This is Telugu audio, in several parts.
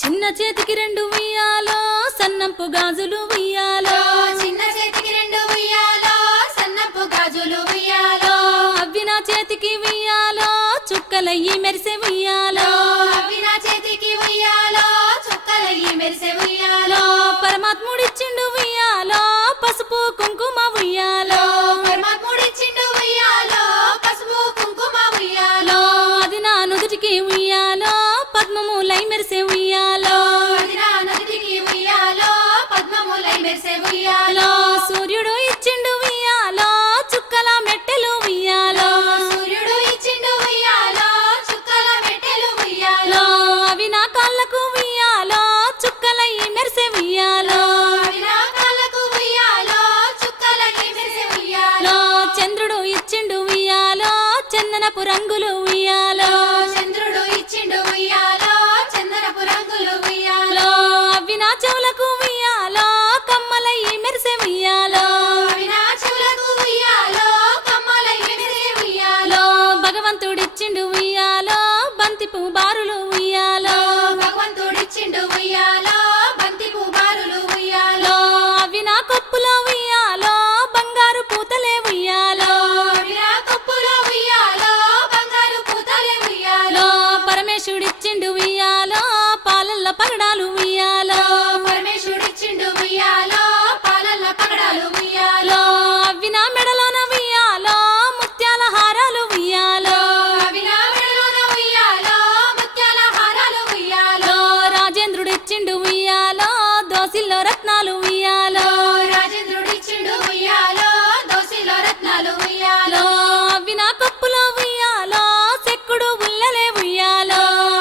చిన్న చేతికి రెండు ఉయ్యాలో సన్నంపు గాజులు ఉయ్యాలో చిన్న చేతికి రెండు ఉయ్యాలో సన్నపు గాజులు ఉయ్యాలో అవి నా చేతికి ఉయ్యాలో చుక్కలయ్యి మెరిసే ఉయ్యాలో అవి నా చేతికి ఉయ్యాలో చుక్కలయ్యి మెరిసే ఉయ్యాలో పరమాత్ముడిచ్చిండు ఉయ్యాలో పసుపు కుంకుమ ఉయ్యాలో పరమాత్ముడిచ్చిండు ఉయ్యాలో పసుపు కుంకుమ ఉయ్యాలో అది నా నుదుటికి ఉయ్యాలో పద్మములై మెరిసే ఉయ్యాలో అది నా నుదుటికి ఉయ్యాలో పద్మములై మెరిసే ఉయ్యాలో సూర్యుడు ఇచ్చిండు ఉయ్యాలో చుక్కల మెట్టెలు ఉయ్యాలో సూర్యుడు ఇచ్చిండు ఉయ్యాలో చుక్కల మెట్టెలు ఉయ్యాలో అవి నా కాళ్ళకు ఉయ్యాలో చుక్కలయ్యి మెరిసే ఉయ్యాలో అవి నా కాళ్ళకు ఉయ్యాలో చుక్కలయ్యి మెరిసే ఉయ్యాలో చంద్రుడు ఇచ్చిండు ఉయ్యాలో చందనపు రంగులు ఉయ్యాలో చంద్రుడు ఇచ్చిండు ఉయ్యాలో చందనపు రంగులు ఉయ్యాలో అవి నా చెవులకు ఉయ్యాలో కమ్మలయ్యి మెరిసే ఉయ్యాలో అవి నా చెవులకు ఉయ్యాలో కమ్మలయ్యి మెరిసే ఉయ్యాలో భగవంతుడిచ్చిండు ఉయ్యాలో బంతి పువ్వు బారులు ఉయ్యాలో భగవంతుడిచ్చిండు ఉయ్యాలో బంతి పువ్వారులు ఉయ్యాలో అవి నా కొప్పులో ఉయ్యాలో బంగారు పూతలే ఉయ్యాలో అవి నా కప్పులో ఉయ్యాలో బంగారు పూతలే ఉయ్యాలో పరమేశుడిచ్చిండు ఉయ్యాలో పాలల్ల పగడాలు ఉయ్యాలో పరమేశుడిచ్చిండు ఉయ్యాలో పాలల్ల పగడాలు ఉయ్యాలో అవి నా మెడలోన ఉయ్యాలో ముత్యాల హారాలు ఉయ్యాలో అవి నా మెడలోన ఉయ్యాలో ముత్యాల హారాలు ఉయ్యాలో రాజేంద్రుడిచ్చిండు ఉయ్యాలో దోసిల్లో రత్నాలు ఉయ్యాలో రాజేంద్రుడిచ్చిండు ఉయ్యాలో దోసిలో రత్నాలు ఉయ్యాలో అవి నా కప్పులో ఉయ్యాలో సెక్కుడు ఉల్లలే ఉయ్యాలో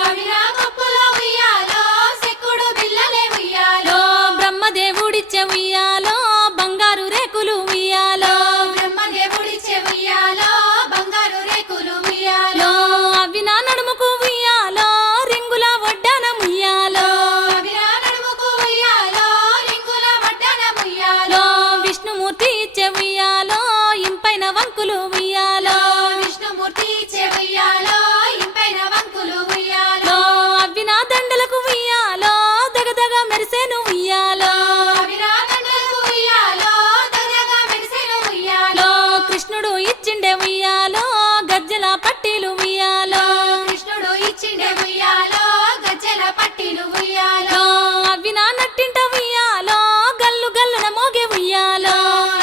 అవి నా కప్పులో ఉయ్యాలో సెక్కుడు బిల్లలే ఉయ్యాలో బ్రహ్మదేవుడిచ్చే ఉయ్యాలో బంగారు రేకులు ఉయ్యాలో బ్రహ్మదేవుడిచ్చే ఉయ్యాలో బంగారు రేకులు ఉయ్యాలో అవి నా నడుముకు ఉయ్యాలో రింగుల వడ్డానం ఉయ్యాలో అవి నా నడుముకు ఉయ్యాలో రింగుల వడ్డానం ఉయ్యాలో విష్ణుమూర్తి ఇచ్చే ఉయ్యాలో ఇంపైన వంకులు ఉయ్యాలో విష్ణుమూర్తి ఇచ్చే ఉయ్యాలో ఇంపైన వంకులు ఉయ్యాలో అవి నా దండలకు ఉయ్యాలో దగదగ మెరిసేను ఉయ్యాలో అవి నా దండలకు ఉయ్యాలో దగదగ మెరిసెను ఉయ్యాలో కృష్ణుడు ఇచ్చిండే ఉయ్యాలో గజ్జల పట్టీలు ఉయ్యాలో కృష్ణుడు ఇచ్చిండే ఉయ్యాలో గజ్జెల పట్టీలు ఉయ్యాలో అవి నా నట్టింట ఉయ్యాలో గల్లు గల్లున మోగే ఉయ్యాలో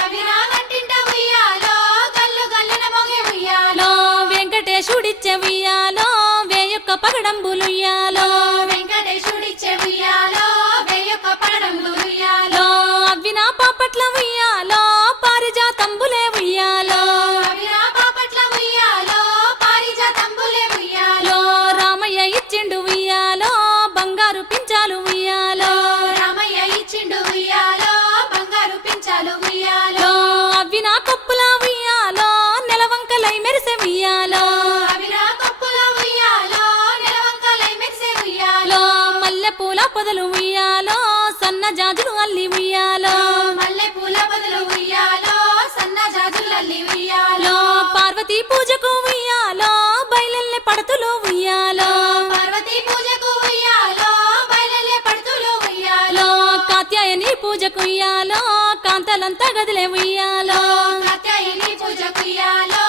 అవి నా నట్టింట ఉయ్యాలో గల్లు గల్లున మోగే ఉయ్యాలో వెంకటేశుడిచ్చే ఉయ్యాలో వేయొక్క పగడంబులు ఉయ్యాలో వెంకటేశుడిచ్చే ఉయ్యాలో వేయొక్క పగడంబులు ఉయ్యాలో అవి నా పాపట్ల ఉయ్యాలో పారిజాతంబులే ఉయ్యాలో అవి నా పాపట్ల ఉయ్యాలో పారిజాతంబులే ఉయ్యాలో రామయ్య ఇచ్చిండు ఉయ్యాలో బంగారు పించాలు ఉయ్యాలో రామయ్య ఇచ్చిండు ఉయ్యాలో బంగారు పించాలు ఉయ్యాలో అవి నా కప్పుల ఉయ్యాలో నెలవంకలై మెరిసే ఉయ్యాలో అవి నా కప్పుల ఉయ్యాలో నెలవంకలై మెరిసే ఉయ్యాలో మల్లె పూల పొదలు ఉయ్యాలో సన్న జాజులు అల్లి ఉయ్యాలో మల్లె పూల పొదలు ఉయ్యాలో సన్న జాజులు అల్లి ఉయ్యాలో పార్వతీ పూజకు ఉయ్యాలో బయలెల్లె పడతులు ఉయ్యాలో పార్వతీ పూజకు ఉయ్యాలో బయలెల్లె పడుతులు ఉయ్యాలో కాత్యాయని పూజకు ఉయ్యాలో కాంతలంతా గదిలే ఉయ్యాలో కాత్యాయని పూజకు ఉయ్యాలో